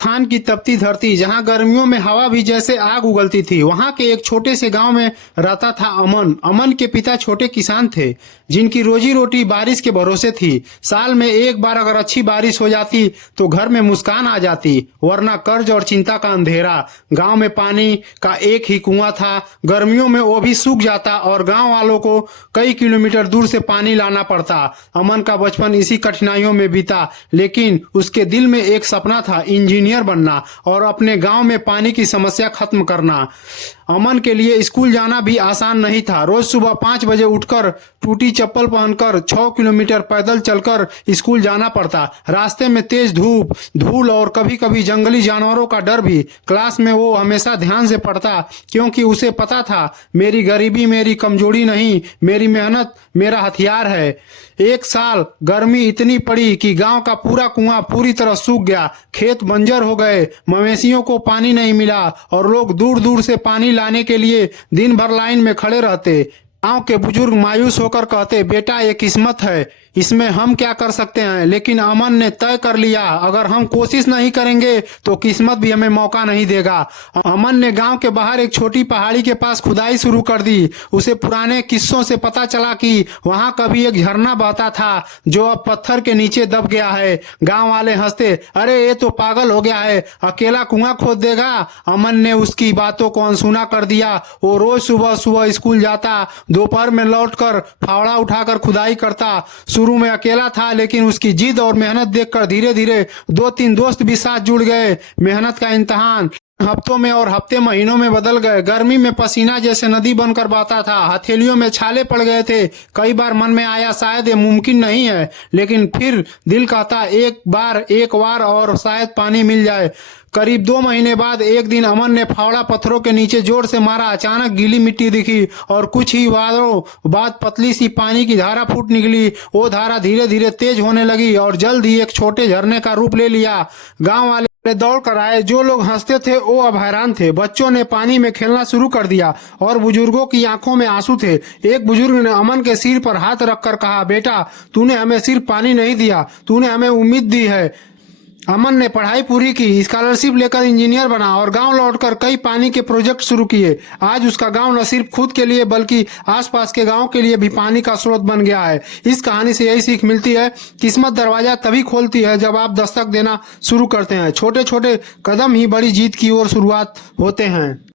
खान की तपती धरती, जहां गर्मियों में हवा भी जैसे आग उगलती थी। वहां के एक छोटे से गांव में रहता था अमन। अमन के पिता छोटे किसान थे, जिनकी रोजी रोटी बारिश के भरोसे थी। साल में एक बार अगर अच्छी बारिश हो जाती तो घर में मुस्कान आ जाती, वरना कर्ज और चिंता का अंधेरा। गांव में पानी का एक ही कुआं था। गर्मियों में वो भी सूख जाता और गांव वालों को कई किलोमीटर दूर से पानी लाना पड़ता। अमन का बचपन इसी कठिनाइयों में बीता, लेकिन उसके दिल में एक सपना था, इंजीनियर बनना और अपने गांव में पानी की समस्या खत्म करना। अमन के लिए स्कूल जाना भी आसान नहीं था। रोज सुबह 5 बजे उठकर टूटी चप्पल पहनकर 6 किलोमीटर पैदल चलकर स्कूल जाना पड़ता। रास्ते में तेज धूप, धूल और कभी कभी जंगली जानवरों का डर भी। क्लास में वो हमेशा ध्यान से पढ़ता, क्योंकि उसे पता था मेरी गरीबी मेरी कमजोरी नहीं, मेरी मेहनत मेरा हथियार है। एक साल गर्मी इतनी पड़ी कि गांव का पूरा कुआं पूरी तरह सूख गया। खेत बंजर हो गए, मवेशियों को पानी नहीं मिला और लोग दूर दूर से पानी लाने के लिए दिन भर लाइन में खड़े रहते। गांव के बुजुर्ग मायूस होकर कहते, बेटा ये किस्मत है, इसमें हम क्या कर सकते हैं। लेकिन अमन ने तय कर लिया, अगर हम कोशिश नहीं करेंगे तो किस्मत भी हमें मौका नहीं देगा। अमन ने गांव के बाहर एक छोटी पहाड़ी के पास खुदाई शुरू कर दी। उसे पुराने किस्सों से पता चला कि वहां कभी एक झरना बहता था, जो अब पत्थर के नीचे दब गया है। गांव वाले हंसते, अरे ये तो पागल हो गया है, अकेला कुआं खोद देगा। अमन ने उसकी बातों को अनसुना कर दिया। वो रोज सुबह सुबह स्कूल जाता, दोपहर में लौटकर फावड़ा उठाकर खुदाई करता। शुरू में अकेला था, लेकिन उसकी जिद और मेहनत देखकर धीरे धीरे 2-3 दोस्त भी साथ जुड़ गए। मेहनत का इम्तिहान हफ्तों में और हफ्ते महीनों में बदल गए। गर्मी में पसीना जैसे नदी बनकर बहता था, हथेलियों में छाले पड़ गए थे। कई बार मन में आया शायद ये मुमकिन नहीं है, लेकिन फिर दिल कहता एक बार और शायद पानी मिल जाए। करीब 2 महीने बाद एक दिन अमन ने फावड़ा पत्थरों के नीचे जोर से मारा। अचानक गीली मिट्टी दिखी और कुछ ही वारों बाद पतली सी पानी की धारा फूट निकली। वो धारा धीरे धीरे तेज होने लगी और जल्द ही एक छोटे झरने का रूप ले लिया। गांव वाले दौड़ कर आए। जो लोग हंसते थे वो अब हैरान थे। बच्चों ने पानी में खेलना शुरू कर दिया और बुजुर्गों की आंखों में आंसू थे। एक बुजुर्ग ने अमन के सिर पर हाथ रखकर कहा, बेटा तूने हमें सिर्फ पानी नहीं दिया, तूने हमें उम्मीद दी है। अमन ने पढ़ाई पूरी की, स्कॉलरशिप लेकर इंजीनियर बना और गांव लौटकर कई पानी के प्रोजेक्ट शुरू किए। आज उसका गांव न सिर्फ खुद के लिए बल्कि आसपास के गांव के लिए भी पानी का स्रोत बन गया है। इस कहानी से यही सीख मिलती है, किस्मत दरवाजा तभी खोलती है जब आप दस्तक देना शुरू करते हैं। छोटे छोटे कदम ही बड़ी जीत की ओर शुरुआत होते हैं।